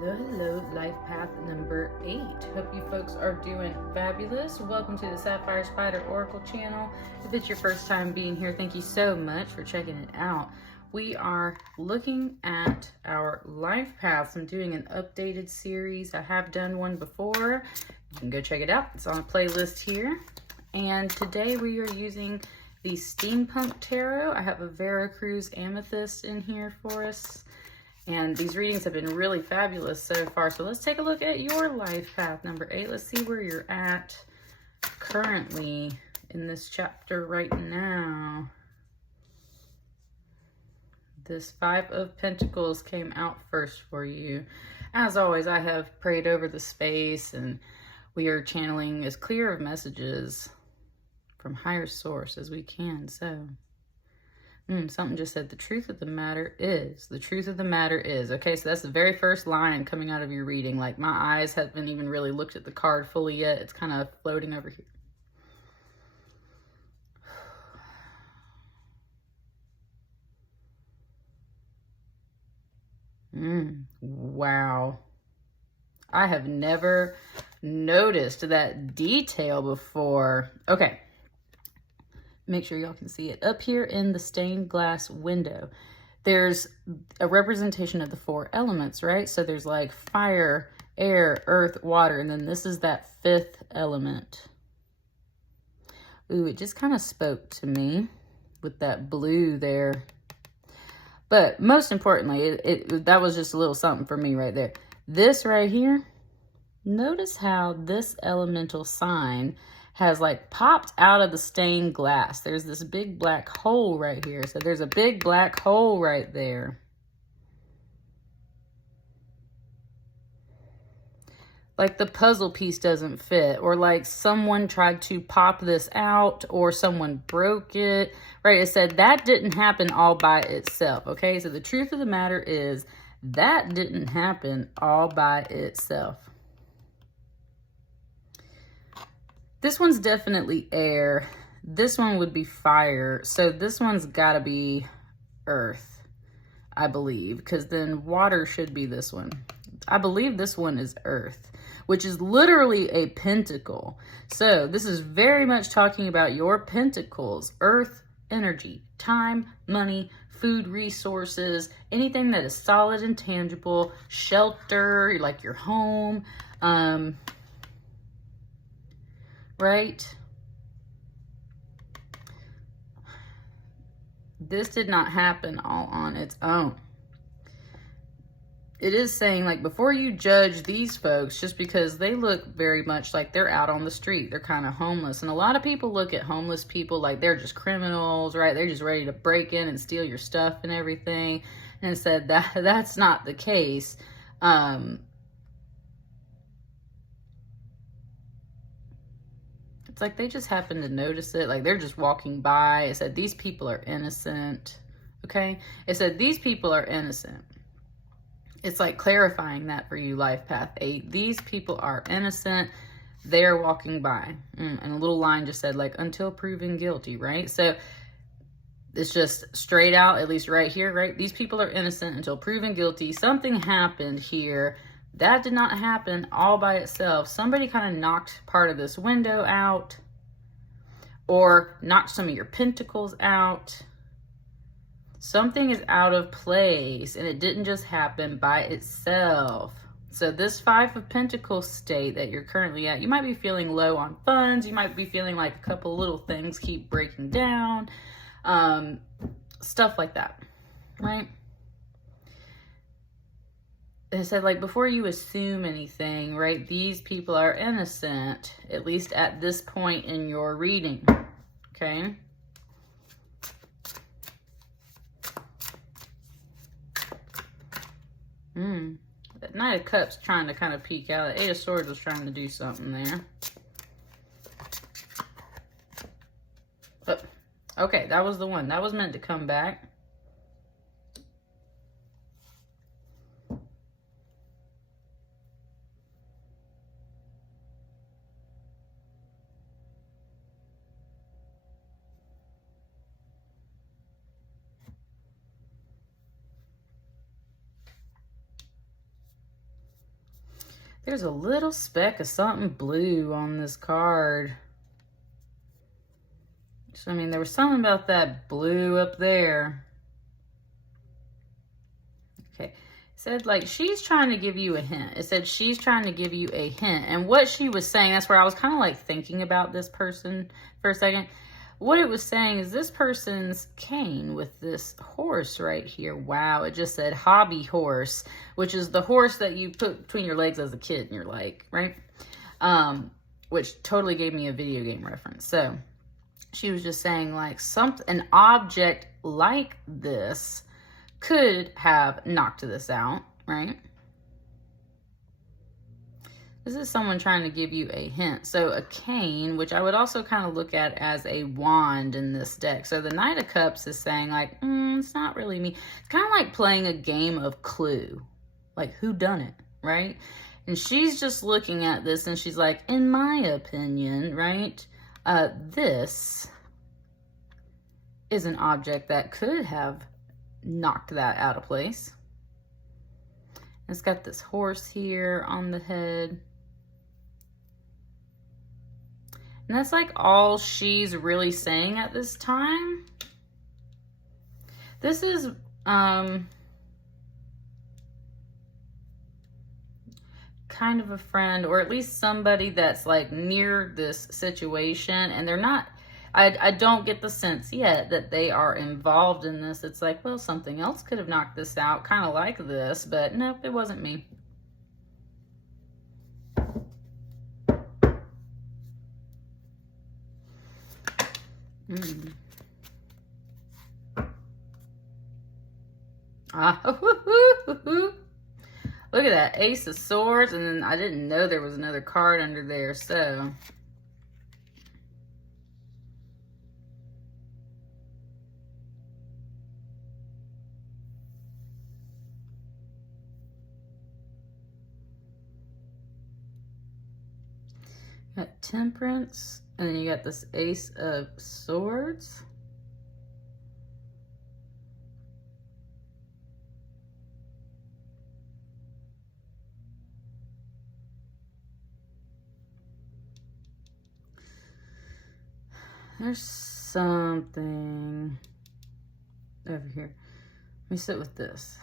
Hello, life path number 8. Hope you folks are doing fabulous. Welcome to the Sapphire Spider Oracle channel. If it's your first time being here, thank you so much for checking it out. We are looking at our life paths. I'm doing an updated series. I have done one before. You can go check it out. It's on a playlist here. And today we are using the Steampunk Tarot. I have a Veracruz Amethyst in here for us. And these readings have been really fabulous so far. So let's take a look at your life path number 8. Let's see where you're at currently in this chapter right now. This 5 of Pentacles came out first for you. As always, I have prayed over the space and we are channeling as clear of messages from higher source as we can. So something just said, the truth of the matter is. The truth of the matter is. Okay, so that's the very first line coming out of your reading. Like, my eyes haven't even really looked at the card fully yet. It's kind of floating over here. Wow. I have never noticed that detail before. Okay. Make sure y'all can see it. Up here in the stained glass window, there's a representation of the 4 elements, right? So there's like fire, air, earth, water, and then this is that 5th element. Ooh, it just kind of spoke to me with that blue there. But most importantly, that was just a little something for me right there. This right here, notice how this elemental sign has like popped out of the stained glass. There's this big black hole right here. So there's a big black hole right there. Like the puzzle piece doesn't fit, or like someone tried to pop this out, or someone broke it, right? It said that didn't happen all by itself, okay? So the truth of the matter is that didn't happen all by itself. This one's definitely air. This one would be fire. So this one's got to be earth, I believe, because then water should be this one. I believe this one is earth, which is literally a pentacle. So this is very much talking about your pentacles, earth, energy, time, money, food resources, anything that is solid and tangible, shelter, like your home, right? This did not happen all on its own. It is saying, like, before you judge these folks, just because they look very much like they're out on the street, they're kind of homeless. And a lot of people look at homeless people like they're just criminals, right? They're just ready to break in and steal your stuff and everything. And said that that's not the case. It's like they just happen to notice it. Like they're just walking by. It said these people are innocent. Okay? It said these people are innocent. It's like clarifying that for you, Life Path 8. These people are innocent. They're walking by. And a little line just said, like, until proven guilty, right? So it's just straight out, at least right here, right? These people are innocent until proven guilty. Something happened here. That did not happen all by itself. Somebody kind of knocked part of this window out, or knocked some of your pentacles out. Something is out of place, and it didn't just happen by itself. So this 5 of Pentacles state that you're currently at, you might be feeling low on funds. You might be feeling like a couple little things keep breaking down. Stuff like that, right? It said, like, before you assume anything, right, these people are innocent, at least at this point in your reading, okay? That Knight of Cups trying to kind of peek out. The 8 of Swords was trying to do something there. But, okay, that was the one. That was meant to come back. There's a little speck of something blue on this card. So, I mean, there was something about that blue up there. Okay. It said, like, she's trying to give you a hint. It said she's trying to give you a hint. And what she was saying, that's where I was kind of like thinking about this person for a second. What it was saying is this person's cane with this horse right here. Wow, it just said hobby horse, which is the horse that you put between your legs as a kid and you're like, right? Which totally gave me a video game reference. So she was just saying like an object like this could have knocked this out, right? This is someone trying to give you a hint. So a cane, which I would also kind of look at as a wand in this deck. So the Knight of Cups is saying like, it's not really me. It's kind of like playing a game of Clue. Like, who done it, right? And she's just looking at this and she's like, in my opinion, right? This is an object that could have knocked that out of place. It's got this horse here on the head. And that's like all she's really saying at this time. This is kind of a friend, or at least somebody that's like near this situation, and they're not, I don't get the sense yet that they are involved in this. It's like, well, something else could have knocked this out, kind of like this, but nope, it wasn't me. Look at that, Ace of Swords, and then I didn't know there was another card under there, so. Got Temperance, and then you got this Ace of Swords. There's something over here. Let me sit with this.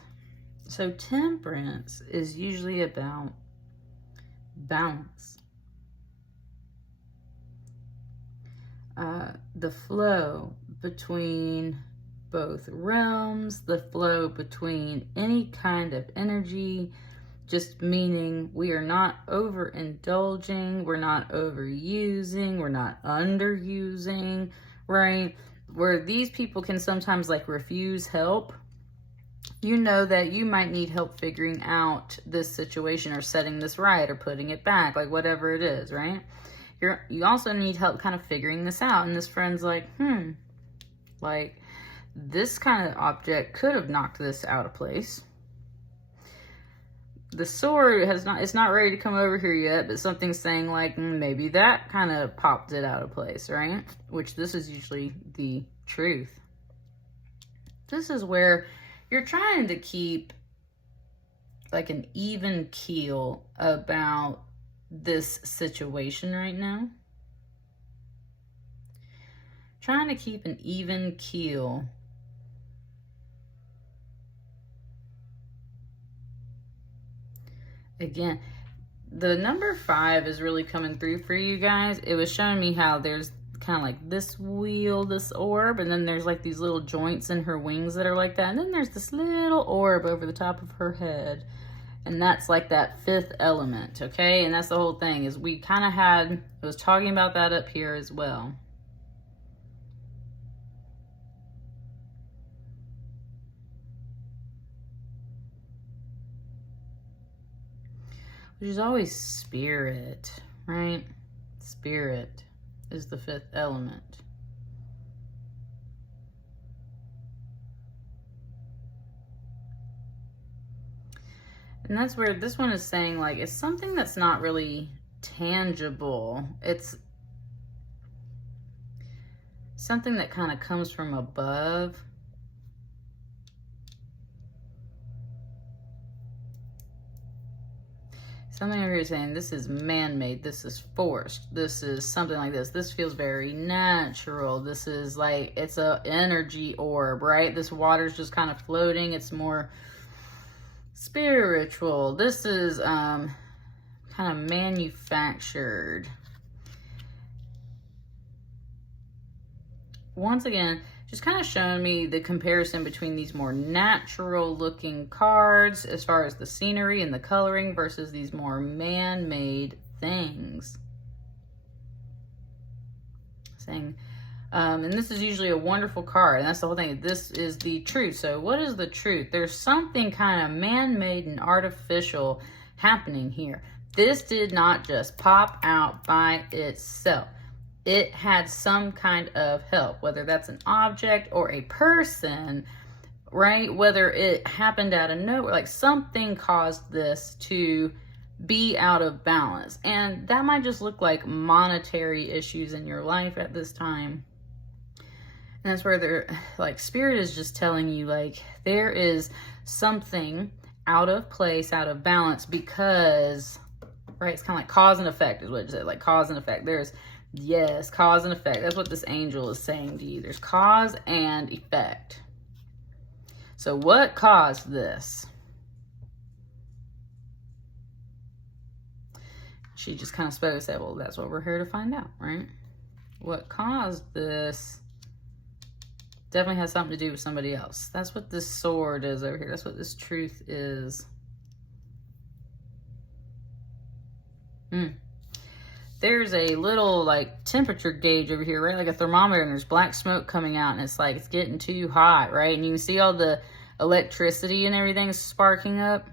So Temperance is usually about balance. The flow between both realms, the flow between any kind of energy, just meaning we are not overindulging, we're not overusing, we're not underusing, right? Where these people can sometimes like refuse help. You know that you might need help figuring out this situation or setting this right or putting it back, like whatever it is, right? You also need help kind of figuring this out. And this friend's like, like this kind of object could have knocked this out of place. The sword it's not ready to come over here yet, but something's saying like, maybe that kind of popped it out of place, right? Which this is usually the truth. This is where you're trying to keep like an even keel about this situation right now. Trying to keep an even keel. Again, the number 5 is really coming through for you guys. It was showing me how there's kind of like this wheel, this orb, and then there's like these little joints in her wings that are like that. And then there's this little orb over the top of her head. And that's like that 5th element, okay? And that's the whole thing, is we kind of I was talking about that up here as well. Which is always spirit, right? Spirit is the 5th element. And that's where this one is saying, like, it's something that's not really tangible. It's something that kind of comes from above. Something over here saying this is man-made, this is forced, this is something like this. This feels very natural. This is like, it's a energy orb, right? This water's just kind of floating. It's more spiritual. This is kind of manufactured. Once again, just kind of showing me the comparison between these more natural looking cards as far as the scenery and the coloring versus these more man-made things. Saying, and this is usually a wonderful card, and that's the whole thing. This is the truth. So what is the truth? There's something kind of man-made and artificial happening here. This did not just pop out by itself. It had some kind of help, whether that's an object or a person, right? Whether it happened out of nowhere, like something caused this to be out of balance. And that might just look like monetary issues in your life at this time. And that's where they're like, Spirit is just telling you, like, there is something out of place, out of balance, because, right, it's kind of like cause and effect is what it said, like cause and effect. There's, yes, cause and effect. That's what this angel is saying to you. There's cause and effect. So what caused this? She just kind of spoke and said, well, that's what we're here to find out, right? What caused this definitely has something to do with somebody else. That's what this sword is over here. That's what this truth is. There's a little like temperature gauge over here, right? Like a thermometer, and there's black smoke coming out, and it's like it's getting too hot, right? And you can see all the electricity and everything sparking up.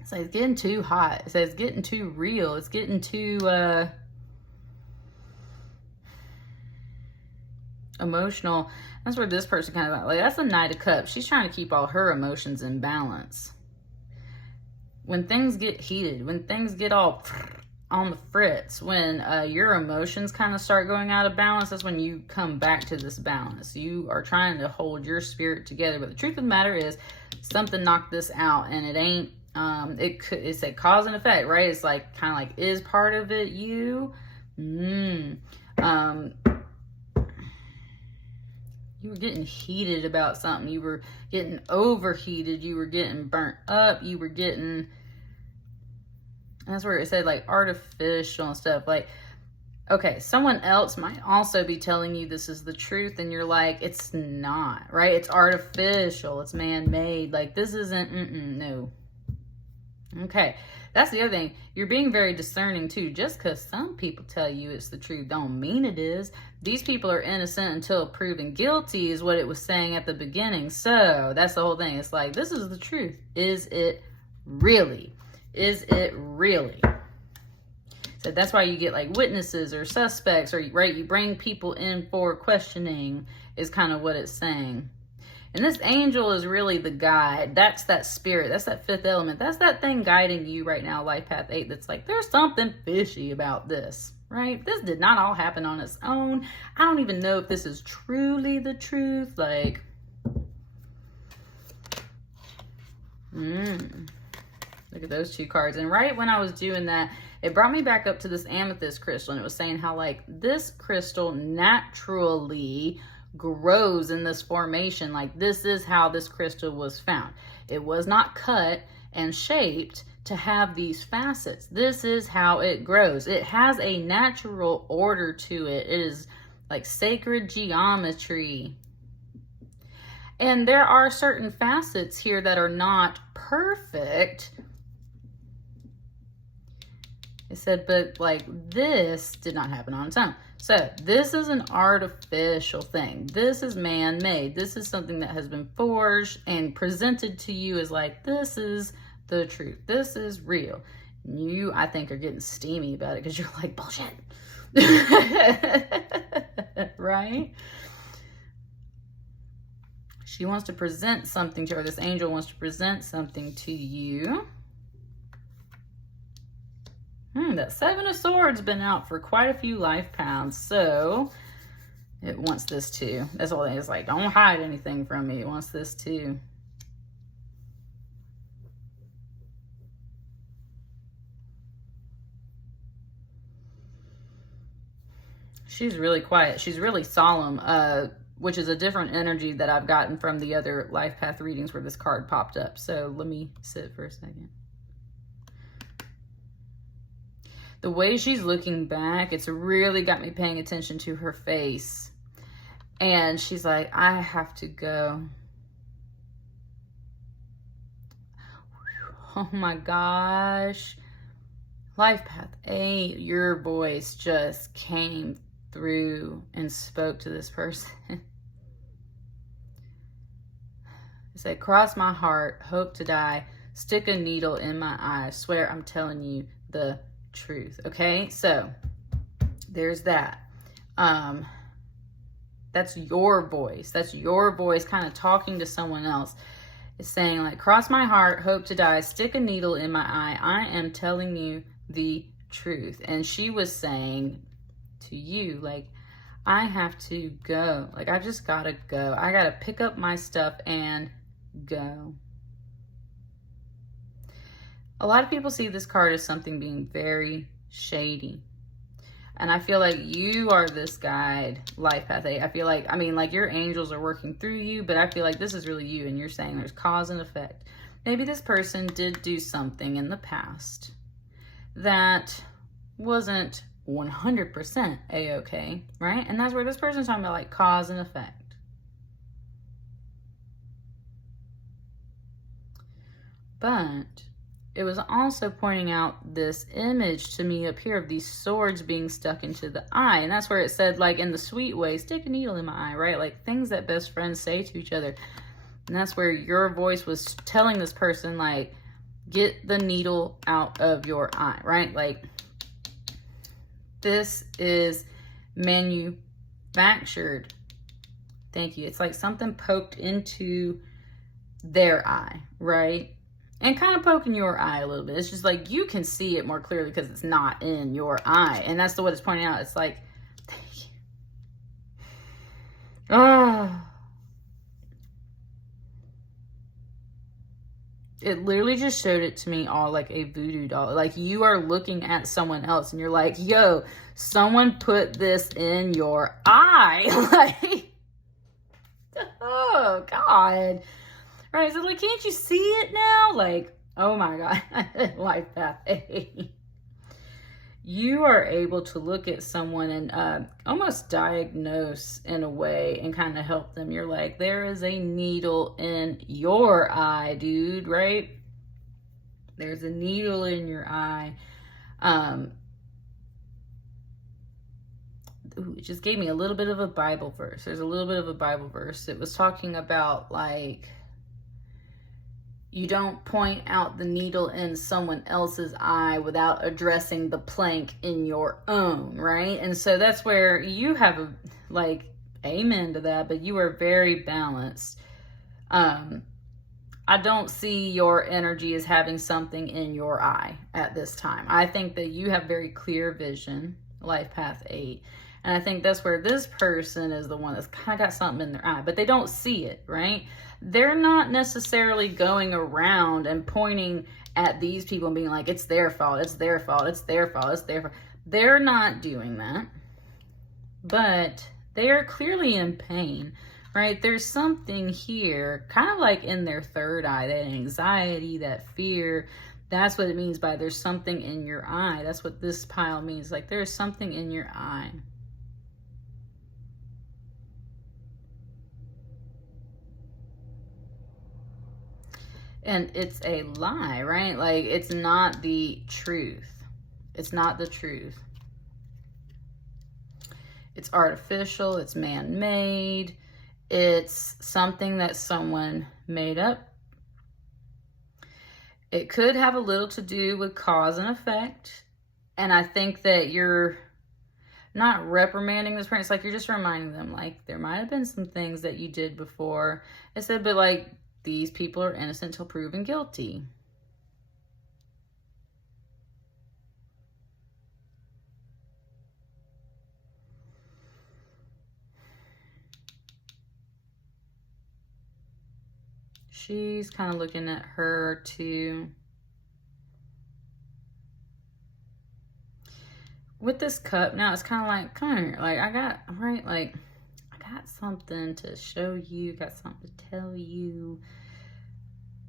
It's like it's getting too hot. It says it's getting too real. It's getting too emotional. That's where this person kind of like, that's the Knight of Cups. She's trying to keep all her emotions in balance. When things get heated, when things get all on the fritz, when your emotions kind of start going out of balance, that's when you come back to this balance. You are trying to hold your spirit together, but the truth of the matter is something knocked this out, and it ain't it's a cause and effect, right? It's like kind of like, is part of it you? You were getting heated about something. You were getting overheated. You were getting burnt up. You were getting, and that's where it said like artificial and stuff. Like, okay, someone else might also be telling you this is the truth, and you're like, it's not, right? It's artificial. It's man-made. Like, this isn't, no. Okay, that's the other thing. You're being very discerning too. Just because some people tell you it's the truth don't mean it is. These people are innocent until proven guilty is what it was saying at the beginning. So that's the whole thing. It's like, this is the truth. Is it really? Is it really? So that's why you get like witnesses or suspects, or right, you bring people in for questioning is kind of what it's saying. And this angel is really the guide. That's that spirit. That's that fifth element. That's that thing guiding you right now, Life Path 8, that's like, there's something fishy about this, right? This did not all happen on its own. I don't even know if this is truly the truth. Like, look at those two cards. And right when I was doing that, it brought me back up to this amethyst crystal. And it was saying how like this crystal naturally grows in this formation. Like, this is how this crystal was found. It was not cut and shaped to have these facets. This is how it grows. It has a natural order to it. It is like sacred geometry. And there are certain facets here that are not perfect. It said, but like this did not happen on its own. So this is an artificial thing. This is man-made. This is something that has been forged and presented to you as like, this is the truth. This is real. And you, I think, are getting steamy about it because you're like, bullshit. Right? She wants to present something to her. This angel wants to present something to you. That Seven of Swords been out for quite a few life paths, so it wants this too. That's all it is. Like, don't hide anything from me. It wants this too. She's really quiet. She's really solemn, which is a different energy that I've gotten from the other life path readings where this card popped up. So let me sit for a second. The way she's looking back, it's really got me paying attention to her face. And she's like, I have to go. Oh my gosh. Life path 8, your voice just came through and spoke to this person. It said, cross my heart, hope to die, stick a needle in my eye, swear I'm telling you the truth. Okay, so there's that. That's your voice. That's your voice kind of talking to someone else. It's saying like, cross my heart, hope to die, stick a needle in my eye, I am telling you the truth. And she was saying to you, like, I have to go. Like, I just gotta go. I gotta pick up my stuff and go. A lot of people see this card as something being very shady. And I feel like you are this guide, life path 8. I feel like, I mean, like your angels are working through you, but I feel like this is really you. And you're saying there's cause and effect. Maybe this person did do something in the past that wasn't 100% a-okay, right? And that's where this person's talking about like cause and effect. But it was also pointing out this image to me up here of these swords being stuck into the eye. And that's where it said, like, in the sweet way, stick a needle in my eye, right? Like things that best friends say to each other. And that's where your voice was telling this person, like, get the needle out of your eye, right? Like, this is manufactured. Thank you. It's like something poked into their eye, right? And kind of poking your eye a little bit. It's just like you can see it more clearly because it's not in your eye. And that's what it's pointing out. It's like, thank you. Oh. It literally just showed it to me all like a voodoo doll. Like you are looking at someone else and you're like, yo, someone put this in your eye. Like, oh God. Right, so like, can't you see it now? Like, oh my God, life path 8. You are able to look at someone and almost diagnose in a way and kind of help them. You're like, there is a needle in your eye, dude, right? There's a needle in your eye. Ooh, it just gave me a little bit of a Bible verse. There's a little bit of a Bible verse. It was talking about like, you don't point out the needle in someone else's eye without addressing the plank in your own, right? And so that's where you have a, like, amen to that, but you are very balanced. I don't see your energy as having something in your eye at this time. I think that you have very clear vision, life path 8. And I think that's where this person is the one that's kind of got something in their eye, but they don't see it, right? They're not necessarily going around and pointing at these people and being like, it's their fault, it's their fault, it's their fault, it's their fault. They're not doing that, but they are clearly in pain, right? There's something here, kind of like in their third eye, that anxiety, that fear. That's what it means by there's something in your eye. That's what this pile means. Like there's something in your eye. And it's a lie, right? Like, it's not the truth. It's not the truth. It's artificial. It's man-made. It's something that someone made up. It could have a little to do with cause and effect. And I think that you're not reprimanding this person. It's like you're just reminding them, like, there might have been some things that you did before. I said, but like, these people are innocent till proven guilty. She's kind of looking at her too. with this cup now, it's kind of like, come here. Like, I got something to show you, got something to tell you.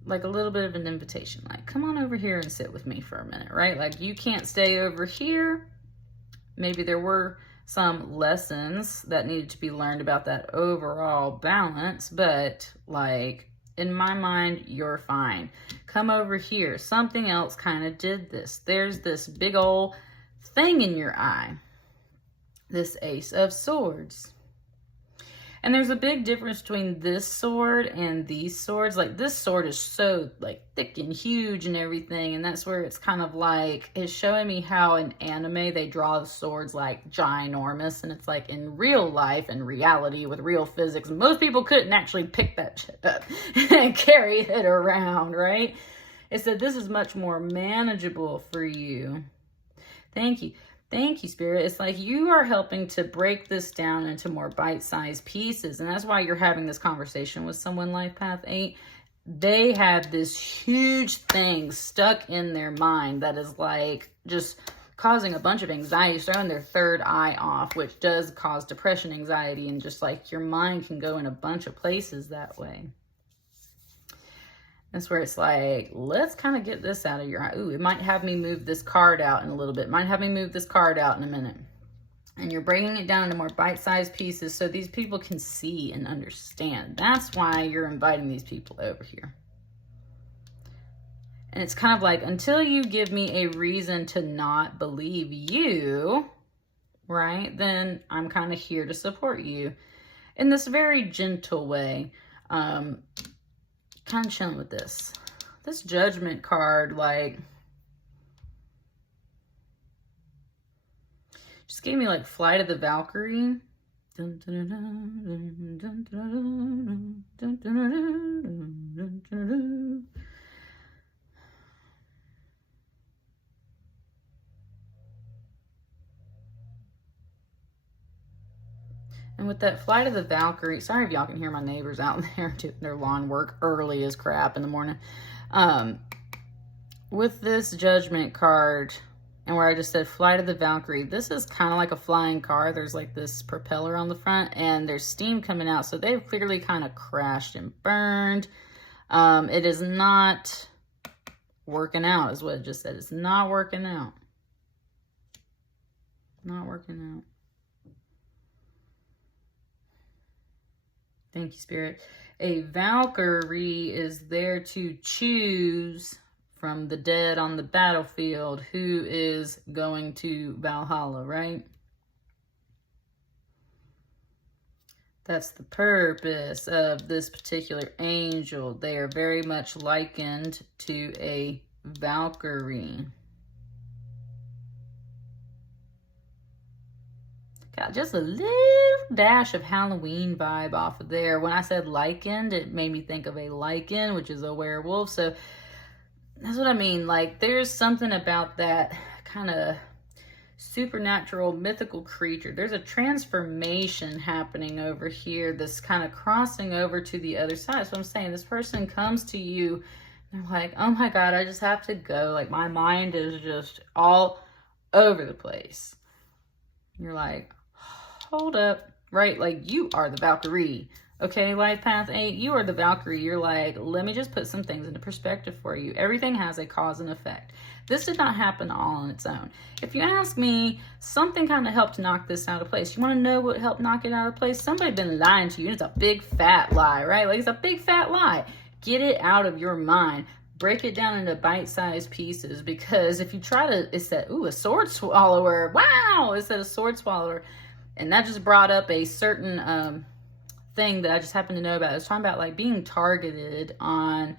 Like a little bit of an invitation, like, come on over here and sit with me for a minute, right? Like, you can't stay over here. Maybe there were some lessons that needed to be learned about that overall balance, but like, in my mind, you're fine. Come over here. Something else kind of did this. There's this big old thing in your eye. This Ace of Swords. And there's a big difference between this sword and these swords. Like, this sword is so like thick and huge and everything. And that's where it's kind of like, it's showing me how in anime they draw the swords like ginormous. And it's like in real life and reality with real physics, most people couldn't actually pick that shit up and carry it around, right? It said this is much more manageable for you. Thank you. Thank you, Spirit. It's like you are helping to break this down into more bite-sized pieces. And that's why you're having this conversation with someone, Life Path 8. They have this huge thing stuck in their mind that is like just causing a bunch of anxiety, throwing their third eye off, which does cause depression, anxiety, and just like your mind can go in a bunch of places that way. That's where it's like, let's kind of get this out of your eye. Ooh, it might have me move this card out in a little bit. Might have me move this card out in a minute. And you're breaking it down into more bite-sized pieces so these people can see and understand. That's why you're inviting these people over here. And it's kind of like, until you give me a reason to not believe you, right, then I'm kind of here to support you in this very gentle way. Kind of chilling with this Judgment card, like, just gave me like Flight of the Valkyrie. And with that Flight of the Valkyrie, sorry if y'all can hear my neighbors out there doing their lawn work early as crap in the morning. With this Judgment card, and where I just said Flight of the Valkyrie, this is kind of like a flying car. There's like this propeller on the front, and there's steam coming out. So they've clearly kind of crashed and burned. It is not working out, is what it just said. It's not working out. Not working out. Thank you, Spirit. A Valkyrie is there to choose from the dead on the battlefield who is going to Valhalla, right? That's the purpose of this particular angel. They are very much likened to a Valkyrie. Got just a little dash of Halloween vibe off of there. When I said likened, it made me think of a lichen, which is a werewolf. So that's what I mean. Like, there's something about that kind of supernatural, mythical creature. There's a transformation happening over here. This kind of crossing over to the other side. So I'm saying this person comes to you and they're like, oh my God, I just have to go. Like, my mind is just all over the place. You're like, hold up, right? Like, you are the Valkyrie. Okay, Life Path 8, you are the Valkyrie. You're like, let me just put some things into perspective for you. Everything has a cause and effect. This did not happen all on its own. If you ask me, something kind of helped knock this out of place. You want to know what helped knock it out of place? Somebody been lying to you. It's a big fat lie, right? Like, it's a big fat lie. Get it out of your mind. Break it down into bite-sized pieces, because if you try to, it said, ooh, a sword swallower. Wow, it said a sword swallower. And that just brought up a certain thing that I just happened to know about. I was talking about like being targeted on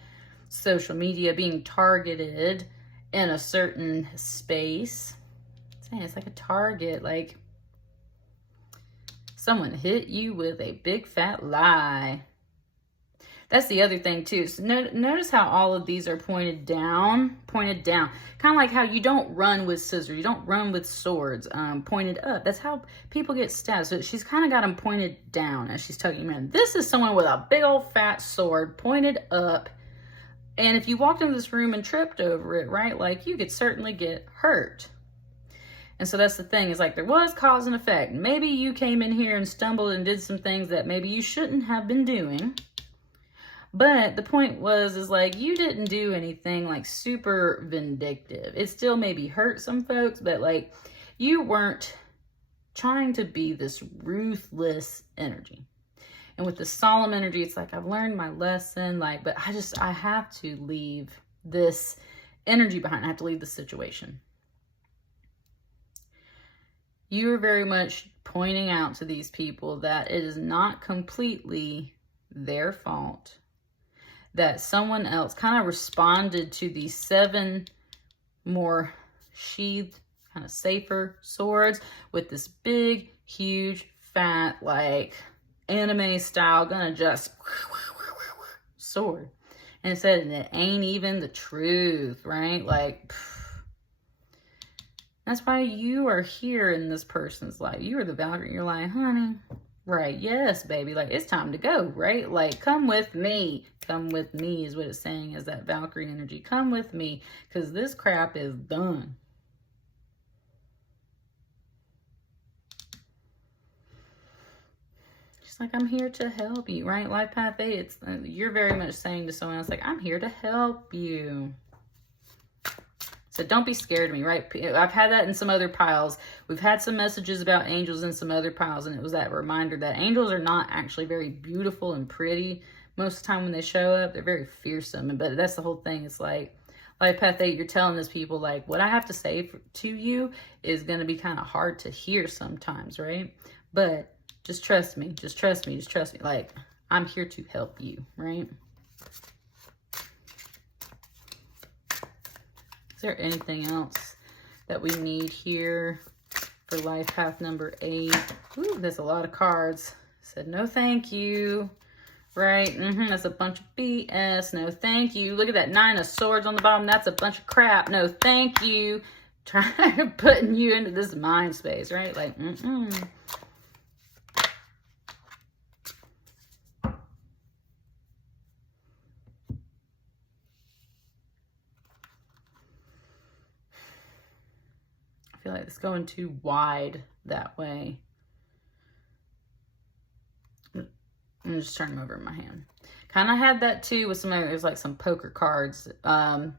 social media, being targeted in a certain space. It's like a target, like someone hit you with a big fat lie. That's the other thing too. So notice how all of these are pointed down. Kind of like how you don't run with scissors. You don't run with swords, pointed up. That's how people get stabbed. So she's kind of got them pointed down as she's tugging them in. This is someone with a big old fat sword pointed up. And if you walked into this room and tripped over it, right, like, you could certainly get hurt. And so that's the thing, is like there was cause and effect. Maybe you came in here and stumbled and did some things that maybe you shouldn't have been doing. But the point was, is like, you didn't do anything like super vindictive. It still maybe hurt some folks, but like you weren't trying to be this ruthless energy. And with the solemn energy, it's like, I've learned my lesson, like, but I have to leave this energy behind. I have to leave the situation. You are very much pointing out to these people that it is not completely their fault, that someone else kind of responded to these 7 more sheathed, kind of safer swords with this big, huge, fat, like anime style, gonna just sword. And it said, it ain't even the truth, right? Like, that's why you are here in this person's life. You are the Valkyrie. You're like, honey, right, yes, baby. Like, it's time to go, right? Like, come with me. Come with me is what it's saying, is that Valkyrie energy. Come with me, because this crap is done. She's like, I'm here to help you, right? Life Path 8, you're very much saying to someone else, like, I'm here to help you. So don't be scared of me, right? I've had that in some other piles. We've had some messages about angels in some other piles, and it was that reminder that angels are not actually very beautiful and pretty. Most of the time when they show up, they're very fearsome. But that's the whole thing. It's like, Life Path 8, you're telling these people, like, what I have to say to you is going to be kind of hard to hear sometimes, right? But just trust me. Just trust me. Just trust me. Like, I'm here to help you, right? Is there anything else that we need here for Life Path number 8? Ooh, there's a lot of cards. Said, no thank you. Right? That's a bunch of BS. No thank you. Look at that 9 of swords on the bottom. That's a bunch of crap. No thank you. Trying putting you into this mind space, right? Like, I feel like it's going too wide that way. I'm just turning them over in my hand. Kind of had that too with some other, there's like some poker cards. Oh,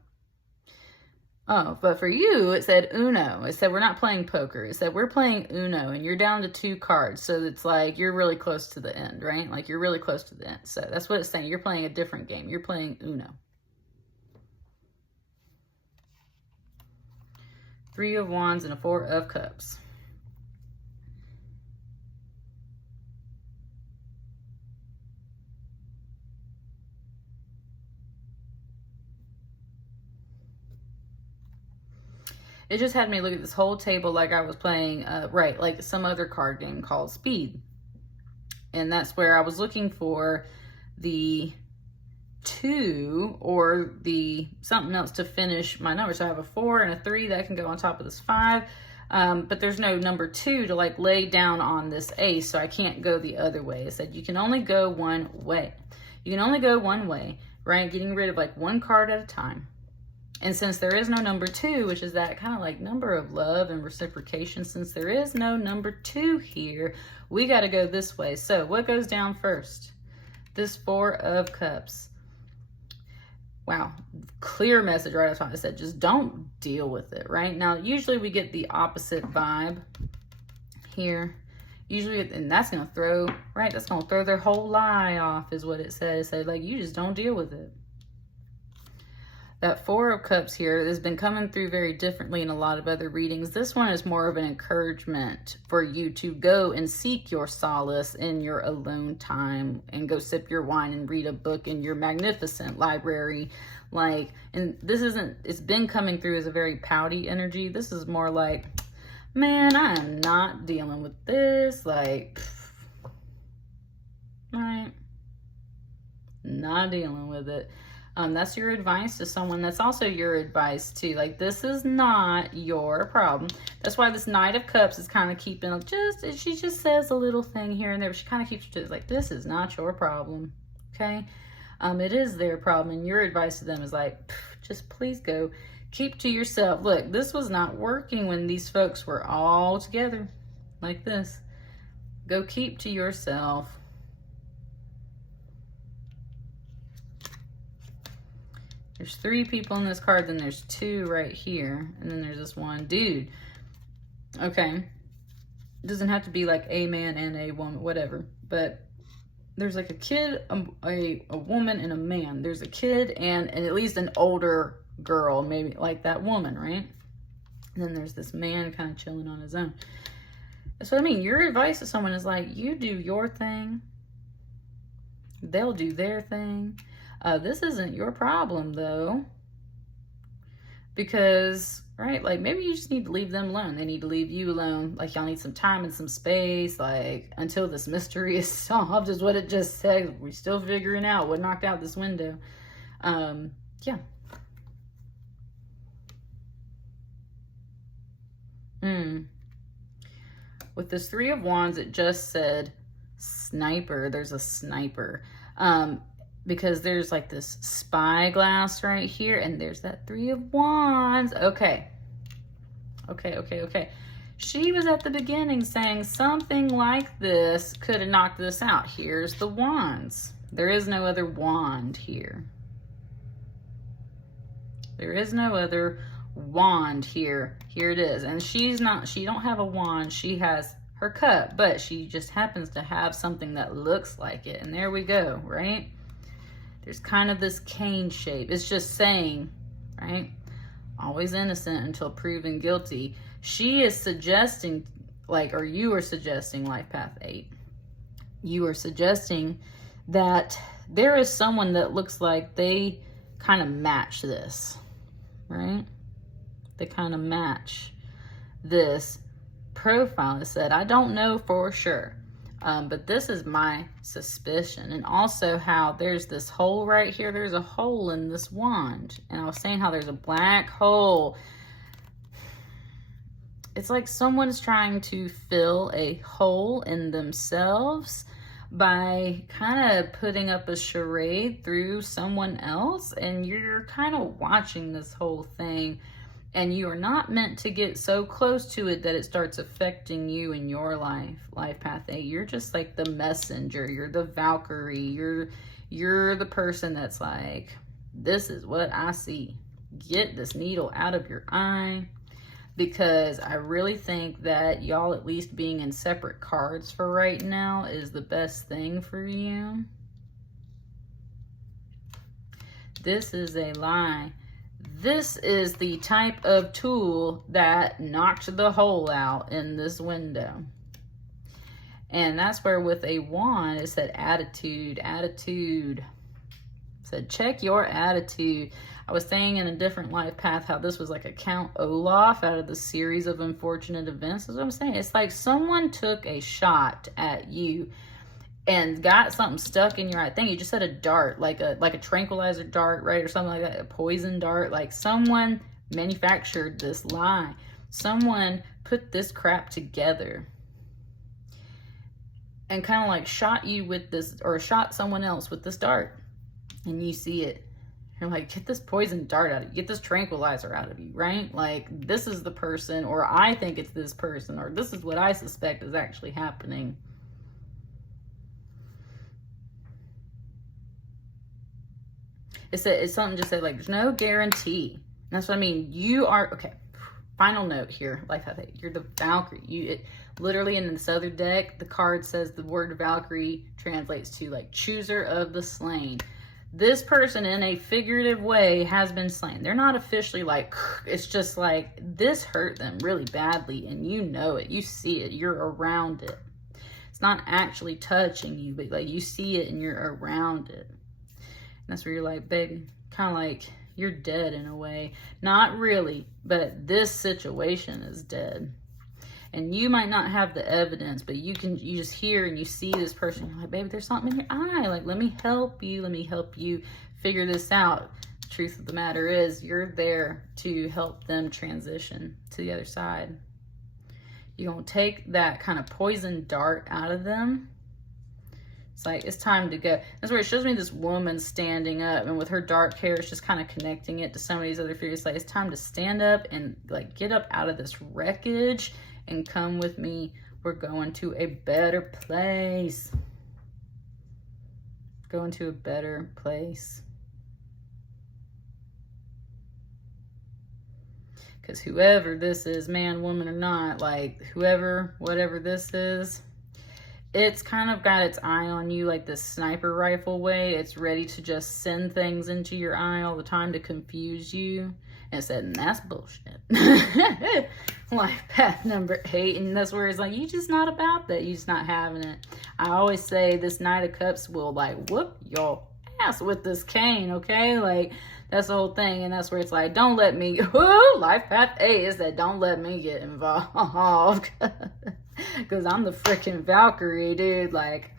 but for you, it said Uno. It said we're not playing poker. It said we're playing Uno, and you're down to 2 cards. So it's like you're really close to the end, right? Like you're really close to the end. So that's what it's saying. You're playing a different game. You're playing Uno. 3 of Wands and a 4 of Cups. It just had me look at this whole table like I was playing, right, like some other card game called Speed. And that's where I was looking for the 2 or the something else to finish my number. So I have a 4 and a 3 that can go on top of this 5. But there's no number 2 to like lay down on this ace, so I can't go the other way. It said you can only go one way. You can only go one way, right? Getting rid of like 1 card at a time. And since there is no number 2, which is that kind of like number of love and reciprocation, since there is no number 2 here, we got to go this way. So what goes down first? This 4 of Cups. Wow, clear message right off the top. It said just don't deal with it, right? Now, usually we get the opposite vibe here. Usually, and that's going to throw, right? That's going to throw their whole lie off is what it said. It said, like, you just don't deal with it. That 4 of Cups here has been coming through very differently in a lot of other readings. This one is more of an encouragement for you to go and seek your solace in your alone time and go sip your wine and read a book in your magnificent library. Like, and this isn't, it's been coming through as a very pouty energy. This is more like, man, I am not dealing with this. Like, right? Not dealing with it. That's your advice to someone. That's also your advice too. Like, this is not your problem. That's why this Knight of Cups is kind of keeping she just says a little thing here and there, but she kind of keeps it like, this is not your problem. Okay. It is their problem. And your advice to them is like, just please go Keep to yourself. Look, this was not working when these folks were all together like this. Go keep to yourself. There's 3 people in this card, then there's 2 right here, and then there's this one dude. Okay. It doesn't have to be like a man and a woman, whatever. But there's like a kid, a woman, and a man. There's a kid and at least an older girl, maybe like that woman, right? And then there's this man kind of chilling on his own. That's what I mean. Your advice to someone is like, you do your thing. They'll do their thing. This isn't your problem, though. Because, right, like, maybe you just need to leave them alone. They need to leave you alone. Like, y'all need some time and some space, like, until this mystery is solved, is what it just said. We're still figuring out what knocked out this window. Yeah. With this 3 of Wands, it just said sniper. There's a sniper. Because there's like this spyglass right here, and there's that 3 of Wands. Okay. She was at the beginning saying something like this could have knocked this out. Here's the wands. There is no other wand here. There is no other wand here. Here it is. And she don't have a wand. She has her cup, but she just happens to have something that looks like it. And there we go, right? There's kind of this cane shape. It's just saying, right? Always innocent until proven guilty. She is suggesting, like, or you are suggesting, Life Path 8. You are suggesting that there is someone that looks like they kind of match this, right? They kind of match this profile. It said, I don't know for sure. But this is my suspicion. And also how there's this hole right here. There's a hole in this wand. And I was saying how there's a black hole. It's like someone's trying to fill a hole in themselves by kind of putting up a charade through someone else. And you're kind of watching this whole thing. And you are not meant to get so close to it that it starts affecting you in your life. Life Path 8. You're just like the messenger. You're the Valkyrie. You're the person that's like, this is what I see. Get this needle out of your eye. Because I really think that y'all at least being in separate cards for right now is the best thing for you. This is a lie. This is the type of tool that knocked the hole out in this window. And that's where with a wand, it said attitude. It said, check your attitude. I was saying in a different life path how this was like a Count Olaf out of the series of unfortunate events. That's what I'm saying. It's like someone took a shot at you and got something stuck in your eye. I think you just said a dart, like a tranquilizer dart, right? Or something like that, a poison dart. Like someone manufactured this lie. Someone put this crap together and kind of like shot you with this, or shot someone else with this dart. And you see it. You're like, get this poison dart out of you. Get this tranquilizer out of you, right? Like, this is the person, or I think it's this person, or this is what I suspect is actually happening. It's something just said, like, there's no guarantee. That's what I mean. You are, okay, final note here. Life Path 8. You're the Valkyrie. Literally in this other deck, the card says the word Valkyrie translates to, like, chooser of the slain. This person, in a figurative way, has been slain. They're not officially like, it's just like, this hurt them really badly, and you know it. You see it. You're around it. It's not actually touching you, but, like, you see it and you're around it. And that's where you're like, baby, kind of like, you're dead in a way. Not really, but this situation is dead. And you might not have the evidence, but you just hear and you see this person. You're like, baby, there's something in your eye. Like, let me help you. Let me help you figure this out. The truth of the matter is, you're there to help them transition to the other side. You're going to take that kind of poison dart out of them It's like, it's time to go. That's where it shows me this woman standing up, and with her dark hair, it's just kind of connecting it to some of these other figures. Like, it's time to stand up and like get up out of this wreckage and come with me. We're going to a better place. Going to a better place. Because whoever this is, man, woman, or not, like whoever, whatever this is, it's kind of got its eye on you like this sniper rifle way. It's ready to just send things into your eye all the time to confuse you. And it said, and that's bullshit. Life path number 8. And that's where it's like, you just not about that. You just not having it. I always say this Knight of Cups will like whoop your ass with this cane, okay? Like, that's the whole thing. And that's where it's like, don't let me, life path 8 is that don't let me get involved. Because I'm the freaking Valkyrie, dude. Like,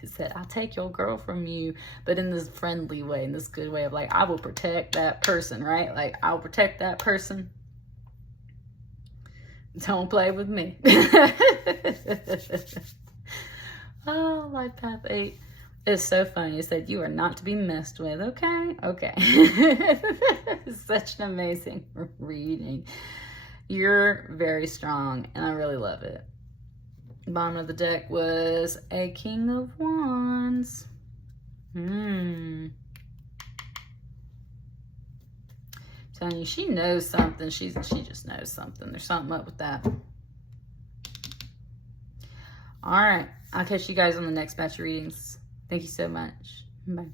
it said, I'll take your girl from you, but in this friendly way, in this good way of like, I will protect that person, right? Like, I'll protect that person. Don't play with me. Oh, life path 8. It's so funny. It said, you are not to be messed with. Okay. Okay. It's such an amazing reading. You're very strong, and I really love it. Bottom of the deck was a King of Wands. Telling you, she knows something. She just knows something. There's something up with that. All right. I'll catch you guys on the next batch of readings. Thank you so much. Bye.